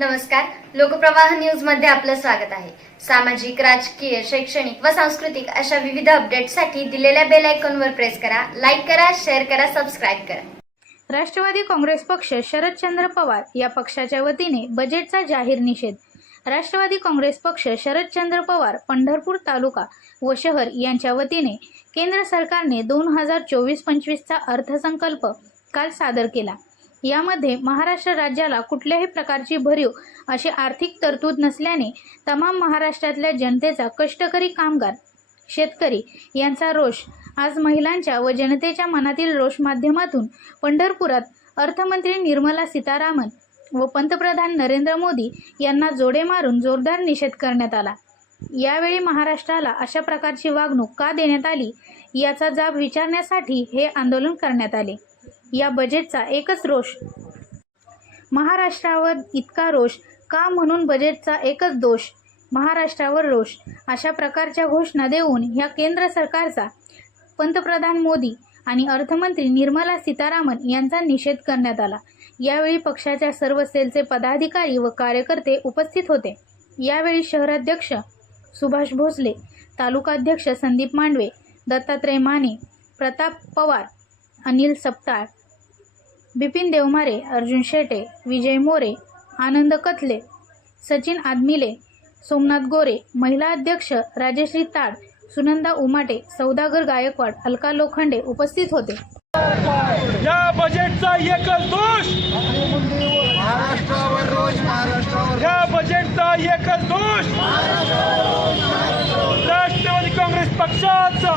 नमस्कार. लोकप्रवाह न्यूजमध्ये आपलं स्वागत आहे. सामाजिक राजकीय शैक्षणिक व सांस्कृतिक अशा विविध अपडेटसाठी दिलेल्या बेल आयकॉनवर प्रेस करा लाईक करा शेअर करा सबस्क्राईब करा. राष्ट्रवादी काँग्रेस पक्ष शरदचंद्र पवार या पक्षाच्या वतीने बजेटचा जाहीर निषेध. राष्ट्रवादी काँग्रेस पक्ष शरदचंद्र पवार पंढरपूर तालुका व शहर यांच्या वतीने केंद्र सरकारने दोन हजार चोवीस पंचवीसचा अर्थसंकल्प काल सादर केला. यामध्ये महाराष्ट्र राज्याला कुठल्याही प्रकारची भरीव अशी आर्थिक तरतूद नसल्याने तमाम महाराष्ट्रातल्या जनतेचा कष्टकरी कामगार शेतकरी यांचा रोष आज महिलांच्या व जनतेच्या मनातील रोष माध्यमातून पंढरपुरात अर्थमंत्री निर्मला सीतारामन व पंतप्रधान नरेंद्र मोदी यांना जोडे मारून जोरदार निषेध करण्यात आला. यावेळी महाराष्ट्राला अशा प्रकारची वागणूक का देण्यात आली याचा जाब विचारण्यासाठी हे आंदोलन करण्यात आले. या बजेटचा एकच रोष. महाराष्ट्रावर इतका रोष का म्हणून बजेटचा एकच दोष? महाराष्ट्रावर रोष. अशा प्रकारच्या घोषणा देऊन ह्या केंद्र सरकारचा पंतप्रधान मोदी आणि अर्थमंत्री निर्मला सीतारामन यांचा निषेध करण्यात आला. यावेळी पक्षाच्या सर्व सेलचे पदाधिकारी व कार्यकर्ते उपस्थित होते. यावेळी शहराध्यक्ष सुभाष भोसले तालुकाध्यक्ष संदीप मांडवे दत्तात्रय माने प्रताप पवार अनिल सप्ताळ बिपिन देवमारे अर्जुन शेटे विजय मोरे आनंद कथले सचिन आदमिले सोमनाथ गोरे महिला अध्यक्ष राजश्री ताड सुनंदा उमाटे सौदागर गायकवाड अलका लोखंडे उपस्थित होते. या बजेटचा एकच दोष! महाराष्ट्रावर रोज महाराष्ट्रावर या बजेटचा एकच दोष! राष्ट्रवादी काँग्रेस पक्षाचा!